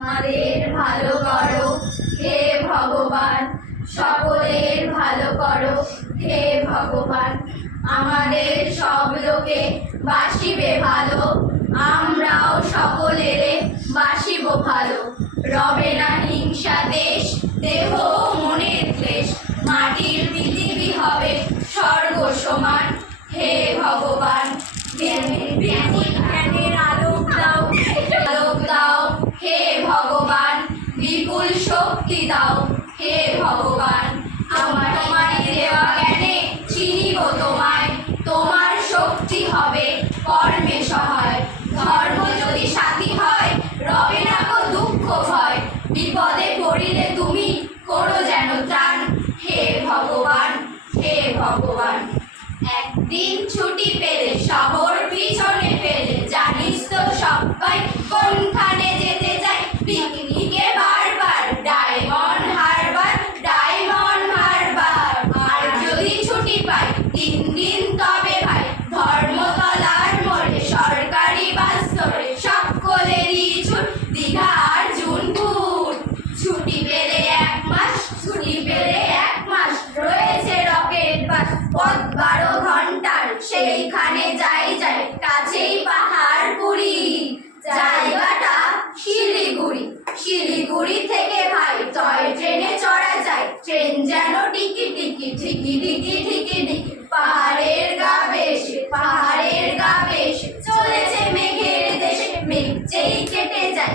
আমাদের ভালো করো হে ভগবান, সকলের ভালো করো হে ভগবান। আমাদের সব লোকে বাসিবে ভালো, আমরাও সকলের বাসিব ভালো। রবে না হিংসা দেশ, দেহ মনের ক্লেশ, মাটির পৃথিবী হবে স্বর্গ সমান। হে ভগবান, জ্ঞানের আলোক দাও, আলোক দাও হে ভগবান, বিপুল শক্তি দাও হে ভগবান। তোমার দেওয়া জ্ঞানে চিনিব তোমায়, তোমার শক্তি হবে কর্মে সহায়। ধর্ম যদি সাথী হয় রবে না কো দুঃখ ভয়, বিপদে পড়িলে তুমি করো যেন ত্রাণ। হে ভগবান, হে ভগবান। একদিন ছুটি পেলে শহর পিছনে ফেলে, জানিস তো সবাই কোনখানে যেতে চাই? পিকনিকে বারবার ডায়মন্ড হারবার, ডায়মন্ড হারবার। আর যদি ছুটি পাই 3 দিন তবে ভাই ধর্মতলার মোড়ে সরকারি বাস ধরে সকলেরই ছুট দীঘা আর জুনপুর। ছুটি পেলে 1 মাস, ছুটি পেলে 1 মাস রয়েছে রকেট বাস, পথ 12 ঘন্টার সেইখানে যাই যাই, কাছেই পাহাড়পুরি, জায়গাটা শিলিগুড়ি। শিলিগুড়ি থেকে ভাই টয় ট্রেনে চড়া যায়, ট্রেন যেন টিকি টিকি ঠিকি টিকি ঠিকি টিকি। পাহাড়ের গা বেশে, পাহাড়ের গা বেশে চলেছে মেঘের দেশে, মেঘ যেই কেটে যায়